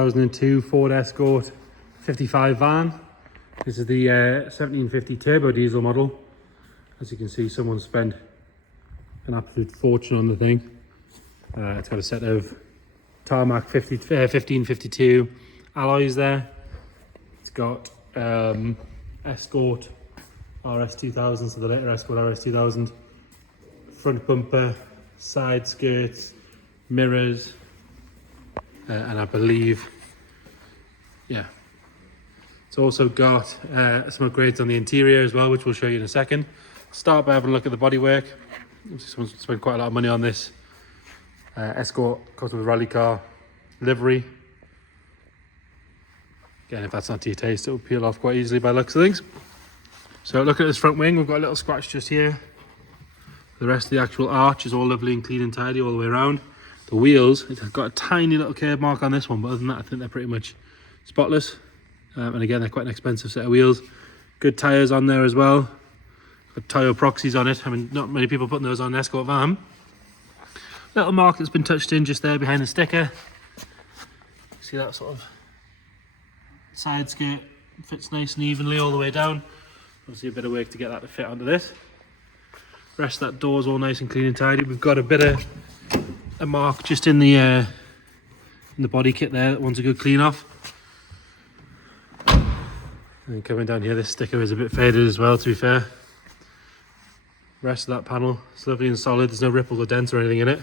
2002 Ford Escort 55 van. This is the 1750 turbo diesel model. As you can see, someone spent an absolute fortune on the thing. It's got a set of tarmac 1552 alloys there. It's got Escort RS2000, so the later Escort RS2000. Front bumper, side skirts, mirrors, and I believe, yeah, it's also got some upgrades on the interior as well, which we'll show you in a second. Start by having a look at the bodywork. Someone's spent quite a lot of money on this. Escort comes with rally car livery. Again, if that's not to your taste, it will peel off quite easily by the looks of things. So look at this front wing, we've got a little scratch just here. The rest of the actual arch is all lovely and clean and tidy all the way around. The wheels, it's got a tiny little curb mark on this one, but other than that, I think they're pretty much spotless. And again, they're quite an expensive set of wheels. Good tyres on there as well. Got tyre proxies on it. I mean, not many people putting those on an Escort van. Little mark that's been touched in just there behind the sticker. See that sort of side skirt fits nice and evenly all the way down. Obviously a bit of work to get that to fit onto this. The rest of that door's all nice and clean and tidy. We've got a bit of a mark just in the body kit there that wants a good clean off. And coming down here, this sticker is a bit faded as well, to be fair. Rest of that panel is lovely and solid. There's no ripples or dents or anything in it.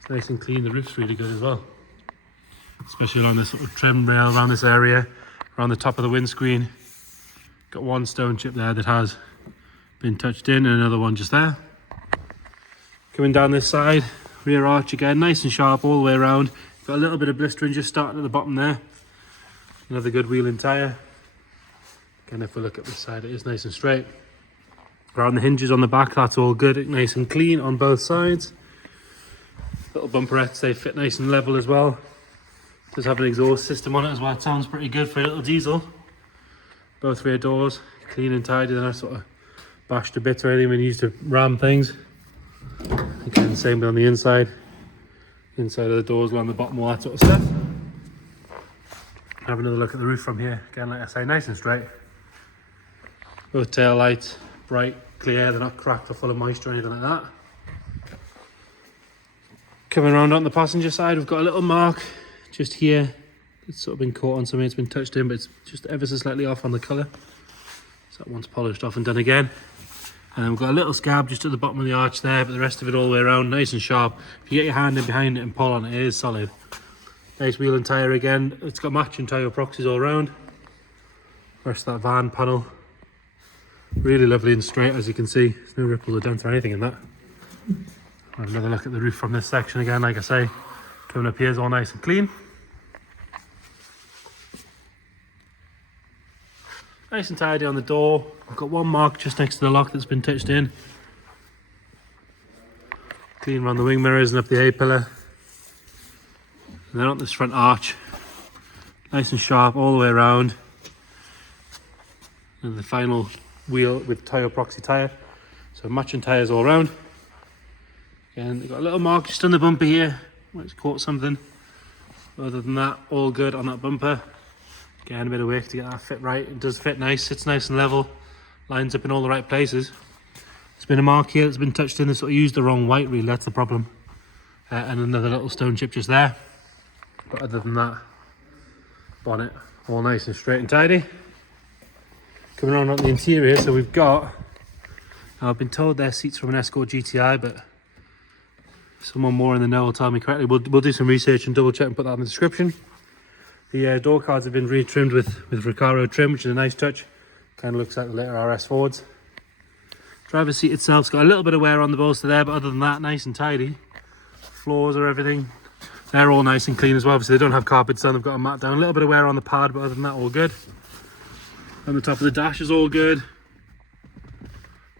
It's nice and clean. The roof's really good as well, especially along this sort of trim rail around this area, around the top of the windscreen. Got one stone chip there that has been touched in, and another one just there. Coming down this side, rear arch again, nice and sharp all the way around. Got a little bit of blistering just starting at the bottom there. Another good wheel and tyre. Again, if we look at this side, it is nice and straight. Around the hinges on the back, that's all good, nice and clean on both sides. Little bumperettes, they fit nice and level as well. Does have an exhaust system on it as well. It sounds pretty good for a little diesel. Both rear doors, clean and tidy. They're not sort of bashed to bits or anything when you used to ram things. Again, same on the inside. Inside of the doors, along the bottom, all that sort of stuff. Have another look at the roof from here. Again, like I say, nice and straight. Both tail lights, bright, clear. They're not cracked or full of moisture or anything like that. Coming around on the passenger side, we've got a little mark just here. It's sort of been caught on something, it's been touched in, but it's just ever so slightly off on the colour. So that one's polished off and done again. And we've got a little scab just at the bottom of the arch there, but the rest of it all the way around, nice and sharp. If you get your hand in behind it and pull on it, it is solid. Nice wheel and tyre again. It's got matching tyre proxies all around. Rest of that van panel, really lovely and straight, as you can see. There's no ripples or dents or anything in that. Have another look at the roof from this section again, like I say. Coming up here is all nice and clean. Nice and tidy on the door. I've got one mark just next to the lock that's been touched in. Clean around the wing mirrors and up the A-pillar. And then on this front arch. Nice and sharp all the way around. And the final wheel with tyre proxy tyre. So matching tyres all around. Again, they've got a little mark just on the bumper here. Where it's caught something. Other than that, all good on that bumper. Again, a bit of work to get that fit right. It does fit nice, sits nice and level, lines up in all the right places. There's been a mark here that's been touched in. They sort of used the wrong white, really, that's the problem. And another little stone chip just there. But other than that, bonnet all nice and straight and tidy. Coming on the interior, so we've got, now I've been told they're seats from an Escort GTI, but someone more in the know will tell me correctly. We'll do some research and double check and put that in the description. The door cards have been retrimmed with Recaro trim, which is a nice touch. Kind of looks like the later RS Fords. Driver's seat itself's got a little bit of wear on the bolster there, but other than that, nice and tidy. Floors or everything, they're all nice and clean as well. Obviously, they don't have carpets on, they've got a mat down. A little bit of wear on the pad, but other than that, all good. On the top of the dash is all good.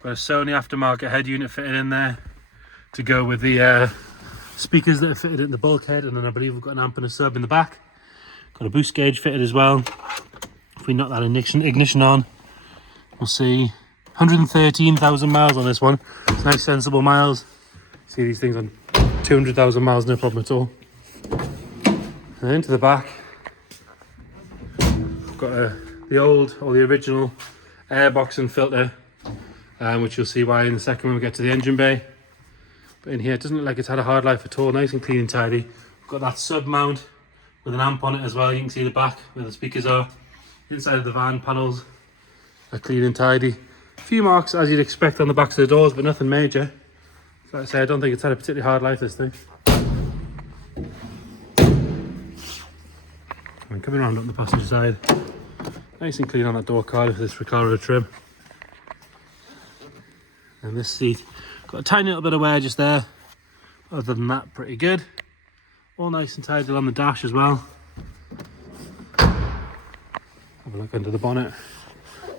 Got a Sony aftermarket head unit fitted in there to go with the speakers that are fitted in the bulkhead, and then I believe we've got an amp and a sub in the back. Got a boost gauge fitted as well. If we knock that ignition on, we'll see 113,000 miles on this one. It's nice sensible miles. See these things on 200,000 miles, no problem at all. And into the back, got the old or the original airbox and filter, which you'll see why in a second when we get to the engine bay. But in here, it doesn't look like it's had a hard life at all. Nice and clean and tidy. We've got that sub mount with an amp on it as well. You can see the back where the speakers are. Inside of the van panels are clean and tidy. A few marks as you'd expect on the backs of the doors, but nothing major. So like I say, I don't think it's had a particularly hard life, this thing. And coming around up the passenger side, nice and clean on that door card with this Recaro trim. And this seat, got a tiny little bit of wear just there. Other than that, pretty good. All nice and tidy on the dash as well. Have a look under the bonnet.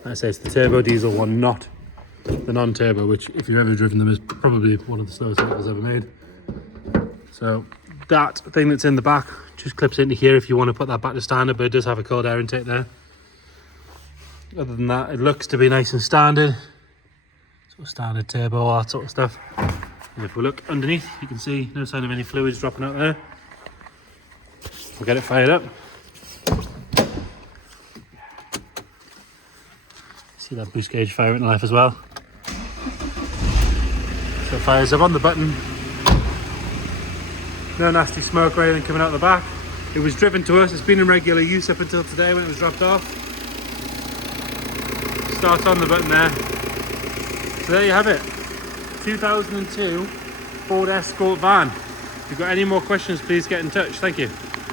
Like I say, it's the turbo diesel one, not the non-turbo, which if you've ever driven them is probably one of the slowest vehicles ever made. So that thing that's in the back just clips into here if you want to put that back to standard, but it does have a cold air intake there. Other than that, it looks to be nice and standard. Sort of standard turbo, all that sort of stuff. And if we look underneath, you can see no sign of any fluids dropping out there. We'll get it fired up. See that boost gauge firing to life as well. So it fires up on the button. No nasty smoke or anything coming out the back. It was driven to us. It's been in regular use up until today when it was dropped off. Start on the button there. So there you have it. 2002 Ford Escort van. If you've got any more questions, please get in touch. Thank you.